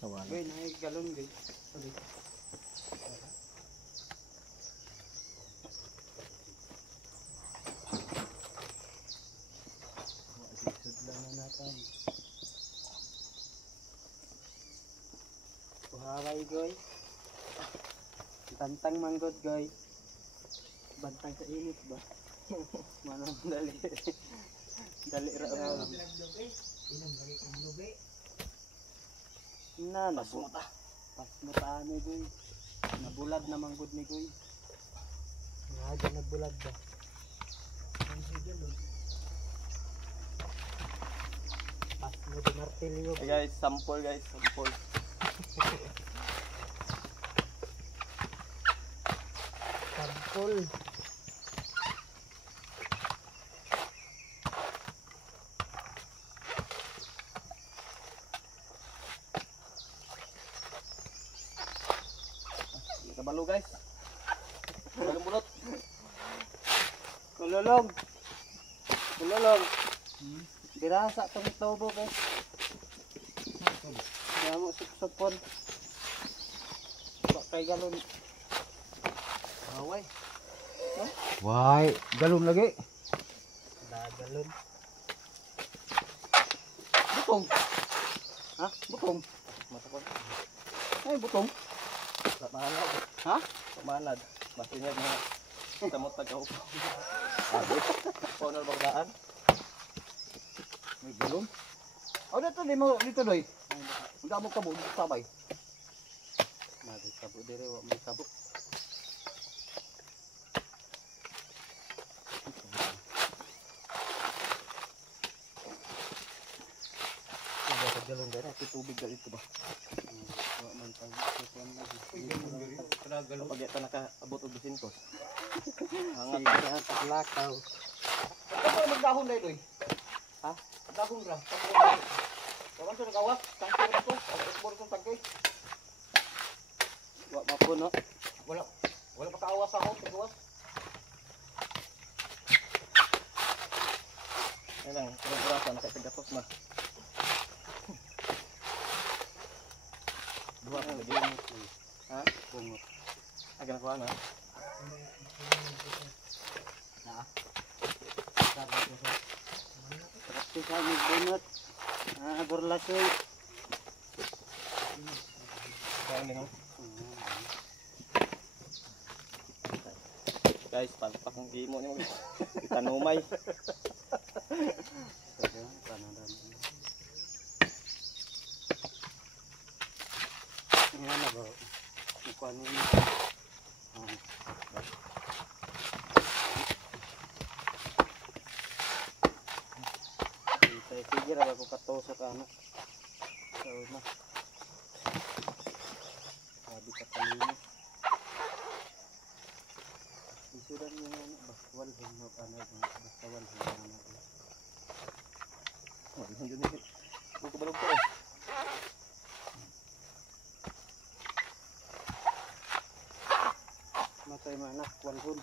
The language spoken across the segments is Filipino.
Wala. Guys, naik galon guys. Sorry. Sudlan na natin. Buhaway guys. Tantang manggod guys. Bantang sa init ba? Manang dali. Dali ra. Inom lagi kang lubi. Na nabuta. Pas mutaan ni guys. Nabulad na manggod ni guys. Nga nagbulad ba? Ang sige lud. Pas mo di martilyo. Hey guys, sample guys, sample. Sampol. Kabalo guys. Balong bulot. Kululong. Kululong. Dirasa tong tobo guys. Damo suksupon. Kay galon. Away. Why, galon lagi. Galon. Butong. Ha? Butong. Matakon. Ay butong. Pamanad. Ha? Pamanad. Basinya na. Samot tagaupaw. Honor bagdaan. May galon. Oh dito di mo dito doy. Unda mo kabo dito sabay. Mari kabo dire wa may kabo. Galong dara, tubig dito ba? Wa man pang kuan lagi. Kapag ito nakaabot og 200. Hangat na taglakaw. Ano magdahon dai doy? Ha? Dahon ra. Kawan to nagawas, tangke ra to. Export to tangke. Wa mapuno. Wala pa kaawas ako, tigawas. Yan lang, kurang-kurasa nakatagatos na. Dua ka lagi. Ha? Bungot. Agak nakuha na. Na. Terus kami bungot. Ah, berlasoy. Kaya nyo. Guys, palpak ng gimo nyo. Itanumay. Ini mana bro? Bukan ini. Saya pikir aku katusok ano. Saud na. Sabi katalinis. Isudan niya ano ba? Walhin mo ano basta walhin mo ano. Oh, hindi nyo. Buko balog ko eh. Matay manak walhun.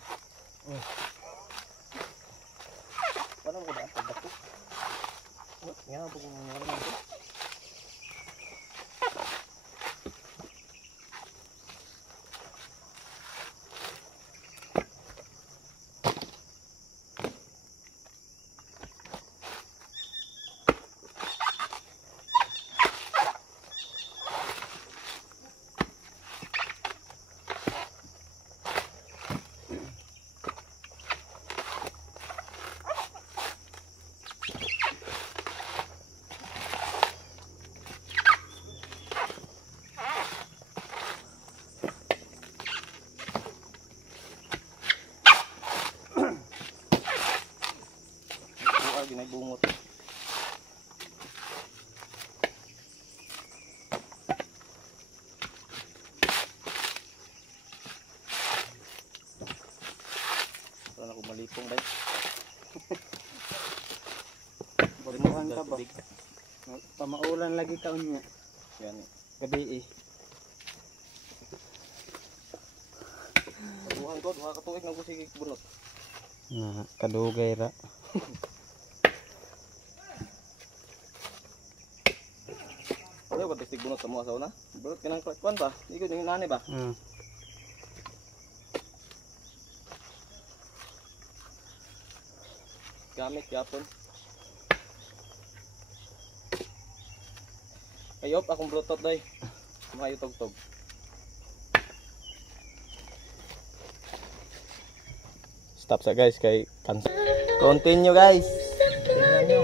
Paano ko daan pagdako? Nga po kung nga naman ito. Ginagbungot. Wala ako malipong dahil. Balimuhan ka ba? Pamaulan lagi taon niya. Yan. Gabi eh. Kaduhan ko, duha ka tuig na ko sige bunot. Nah, kadugay ra. Ano ba tistig bunot sa mga sauna? Bunot ka ng kwan ba? Ikot yung nani ba? Gamit yapon. Ayop akong brutot doy. Mahayo tog-tog. Stop sa guys kay cancel. Continue guys. Tingnan nyo.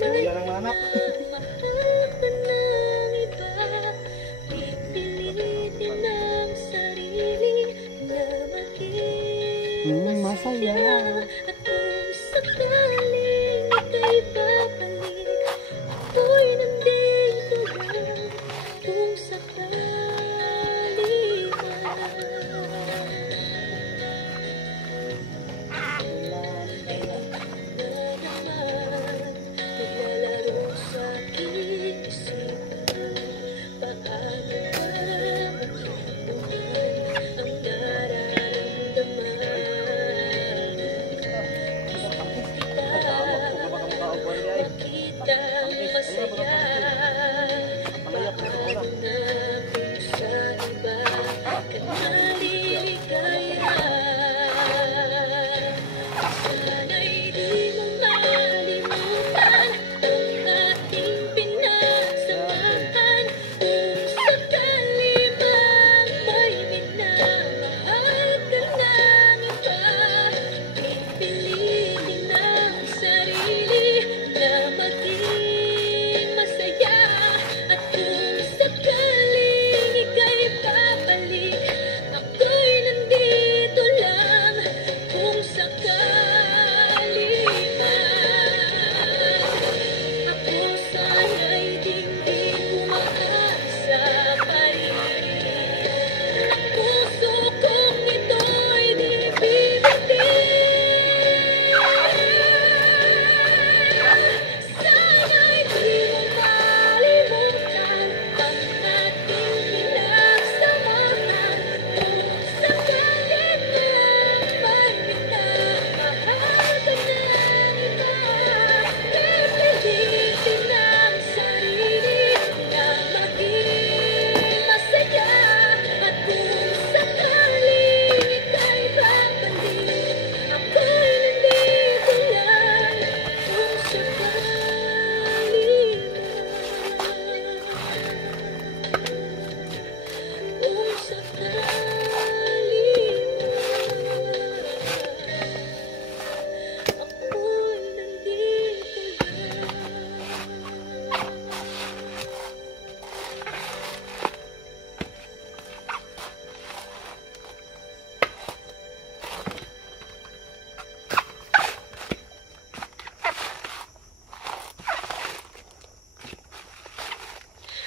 Luya ng manap. Masaya.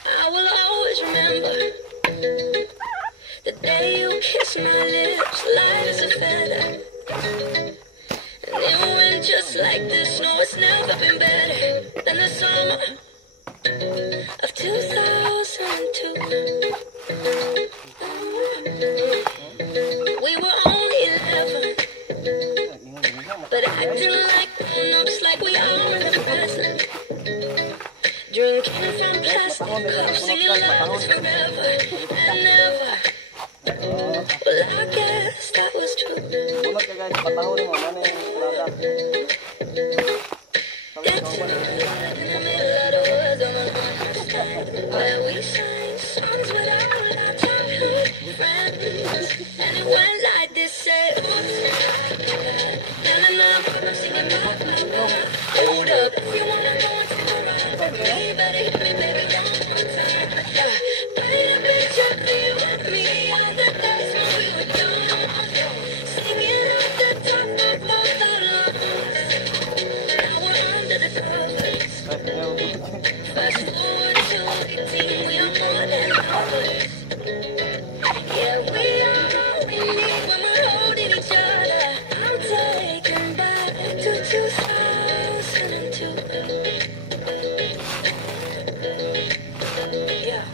I will always remember the day you kissed my lips, light as a feather. And it went just like this. No, it's never been better than the summer of 2002. We were only 11, but acting like grown-ups, like we are in the present. Drinking from plastic cups, singing love is forever and never. Well, I guess that was true. Bunot ka guys, patahon mo ano yung product. That's in the middle of the woods on an understand where we sang songs without our childhood friends. And it went like this, say, oops, I'm singing my hold up, if you wanna go and take a ride, you better hit me, baby, one more time. Paint a picture, be with me all the days when we were young, singing at the top of both our lungs. Now we're under the covers. Fast forward to 18, we are more than lovers. Yeah, we are all we need when we're holding each other. I'm taken back to 2002. Yeah,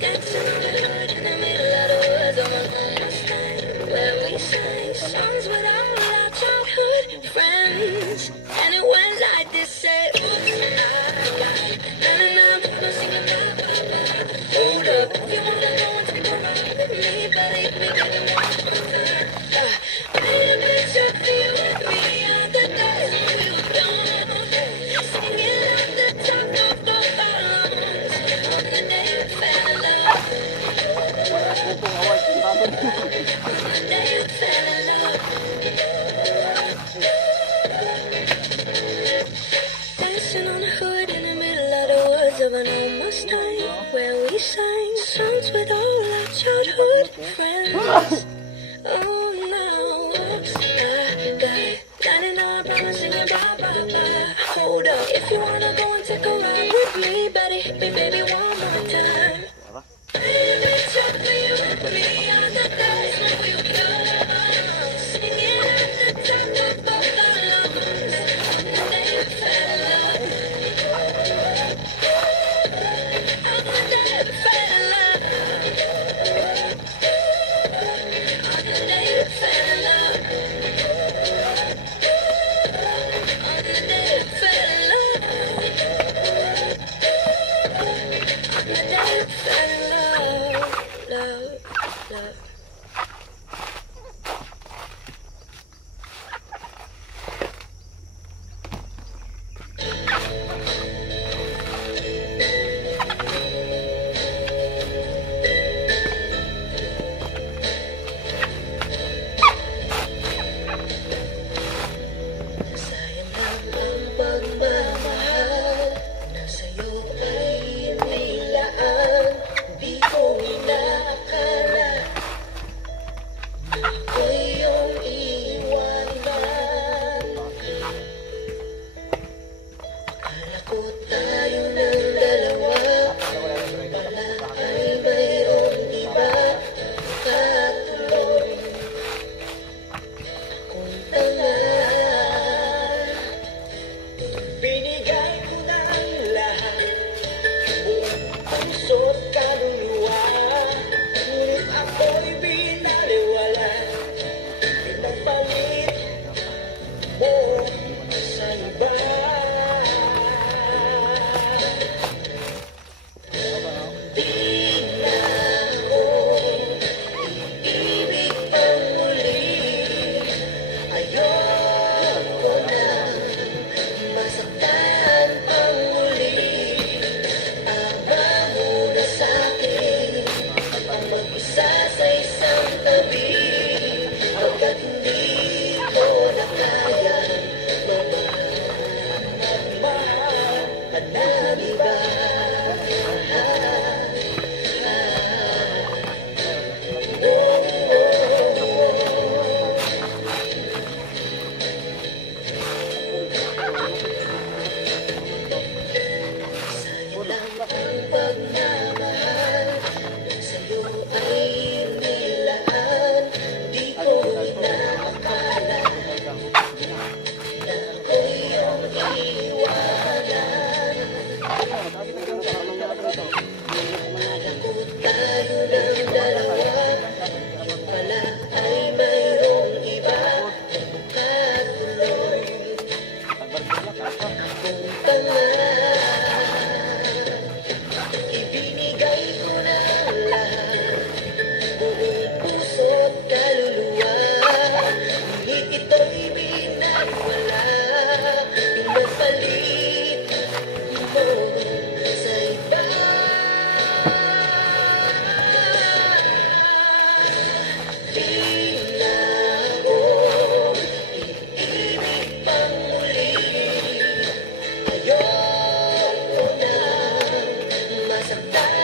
dancing on the hood in the middle of the woods on an Mustang, where we sang songs with all our childhood friends. And it went like this, say, oops, I got na na na, I'm singing bye. memories of an almost time where we sang songs with all our childhood friends. Oh no, I got 99 promising you bye bye bye. Hold up, if you wanna go and take a ride with me, better hit me, baby, one more time. Baby, take me with me on the days when we were young, singing at the top of both our lungs on the day we fell in love. On the day we fell in love. On the day we fell in love. On the day we fell in love. On the day we fell in love. Love, love. Sayang lang ang pagmamahal na sa'yo ay nilaan. Di ko inaakala na ako'y iyong iiwanan. Akala ko tayo ng dalawa, pala ay mayroong iba. Katuloy akong tanga. Binigay ko ng lahat, buong puso't kaluluwa. Ngunit ako'y binaliwala, pinapalit mo sa iba. Di na ako iibig pang muli. Ayoko na masaktan pang muli. Ama muna sa'kin ang mag-isa sa isang tabi, pagkat hindi ko na kayang mamahal at ng iba. Sa'yo lang ang pagmamahal na sa'yo ay nilaan. Di ko inaakala na ako'y iyong iiwanan. Akala ko tayo ng dalawa, pala ay mayroong iba. Katuloy akong tanga. Ibinigay ko na lahat, buong puso't kaluluwa. Ngunit ito'y binaliwala, pinapalit mo sa iba. Di na ako iibig pang muli. Ayoko na masaktan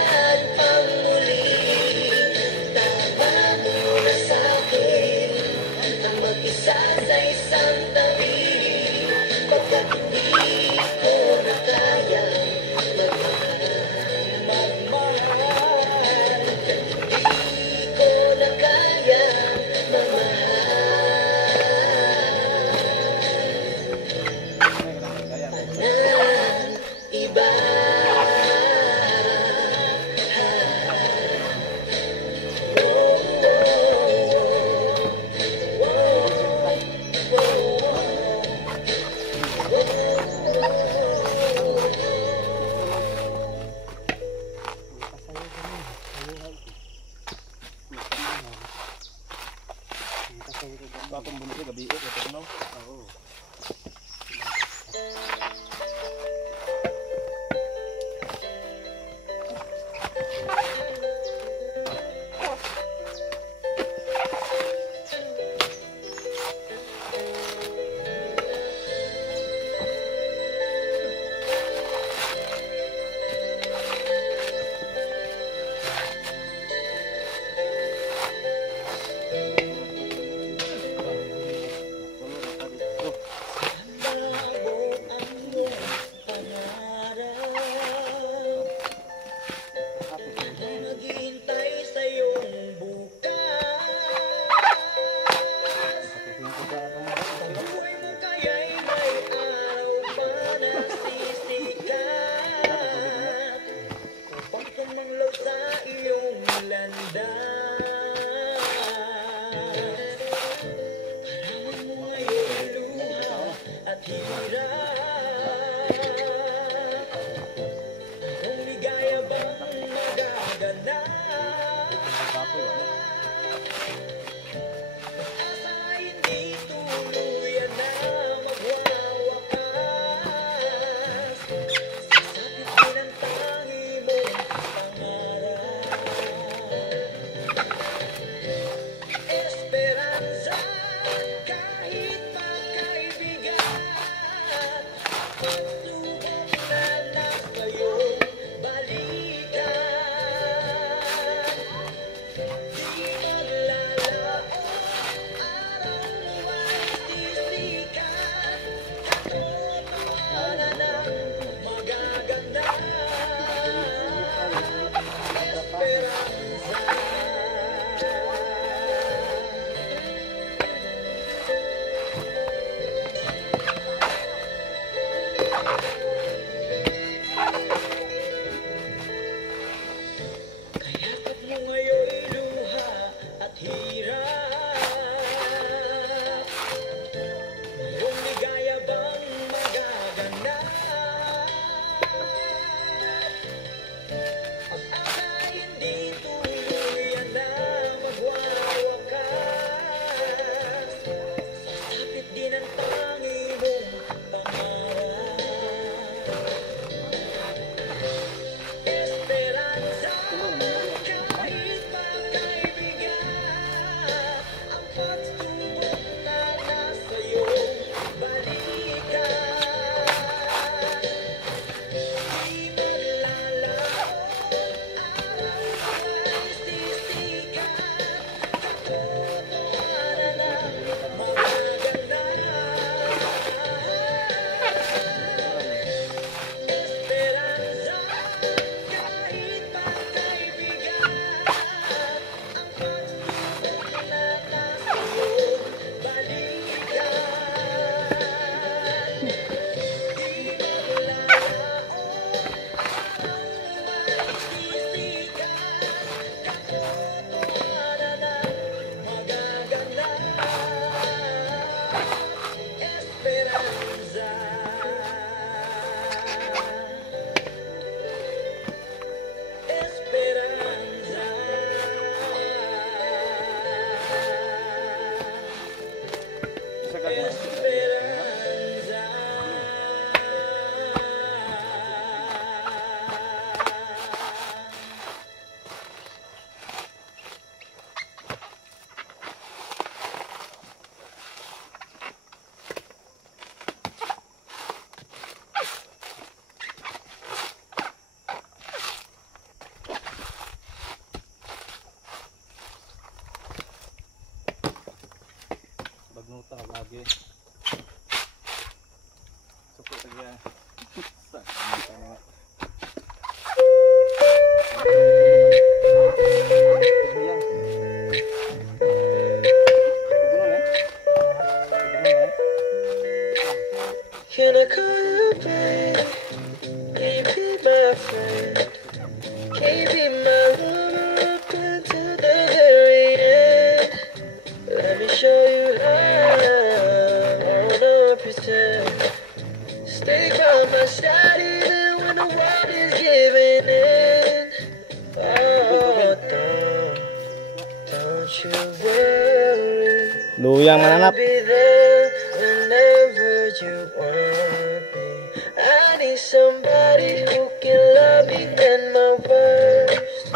ang mananap. I'll be there whenever you want me. I need somebody who can love me in my worst.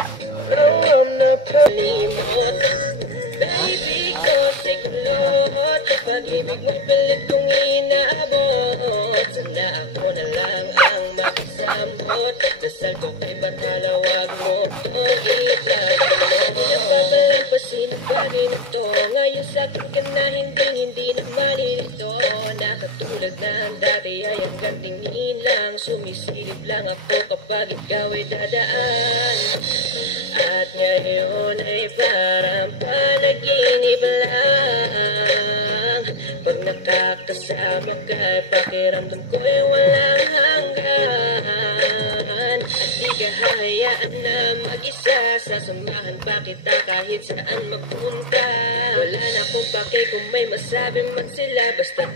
No, I'm not palimot. Baby, cause ikulot. Pag-ibig mo pilit kong inaabot. Sana ako na lang ang makisamot. Dasal ko kay Batalawag mo itong itag. Napapalampasin ang bagay na to. Ngayon sa'kin ka na hindi naman ito. Nakatulad na ang dati ay ang gantingin lang. Sumisilip lang ako kapag ikaw ay dadaan. At ngayon ay parang panaginip lang. Pag nakakasama ka, pakiramdam ko ay walang hanggan. At di ka hahayaan na mag-isa. Sasamahan pa kita kahit saan magpunta. Wala na akong pake kung may masabi man sila. Basta't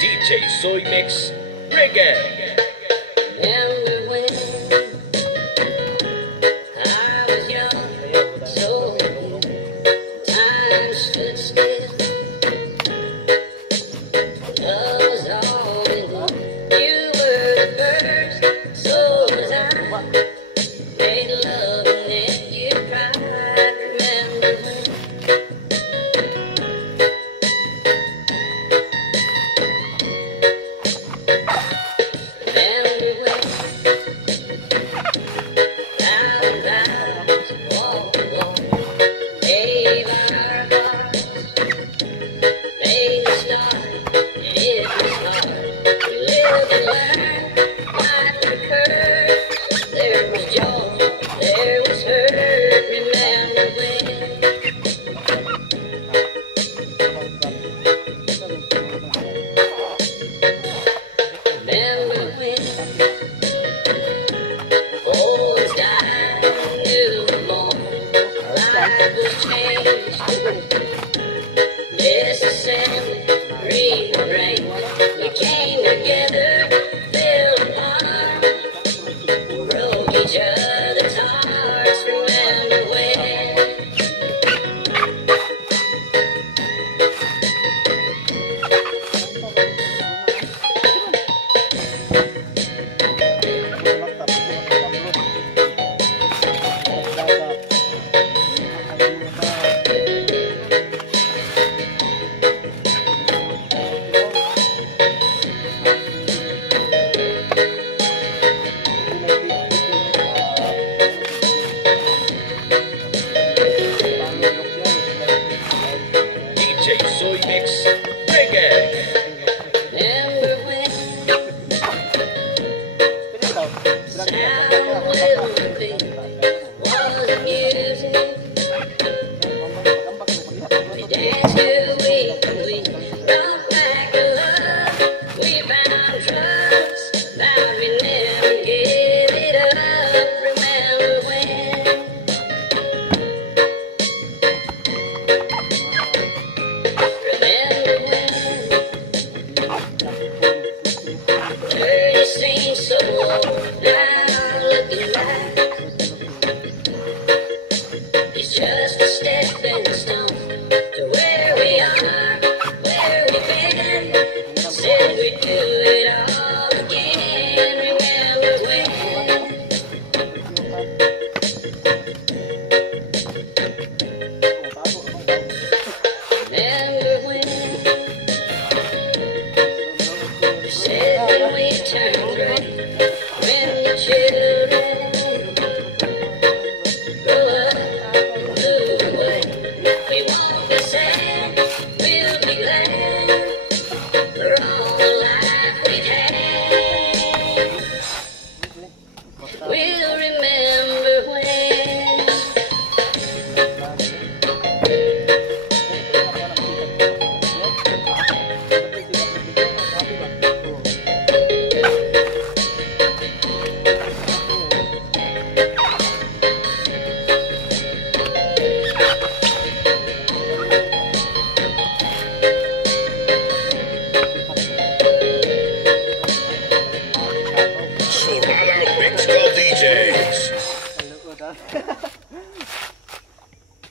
DJ Soy Mix Reggae. Remember when I was young, so time stood still. Love was all we knew. You were the first, so was I. Made love and then you cried. Remember when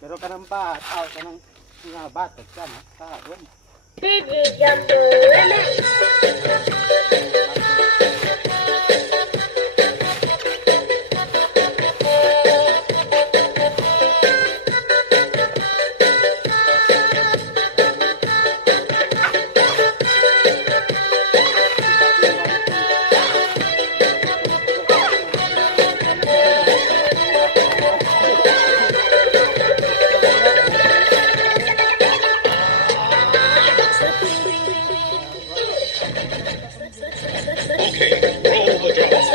Pero kanang ba, kanang nga batot ka na, kaon. Bibigyan mo remix. Okay, roll the drums.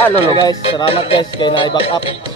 Hello guys, salamat guys kay na i-back up.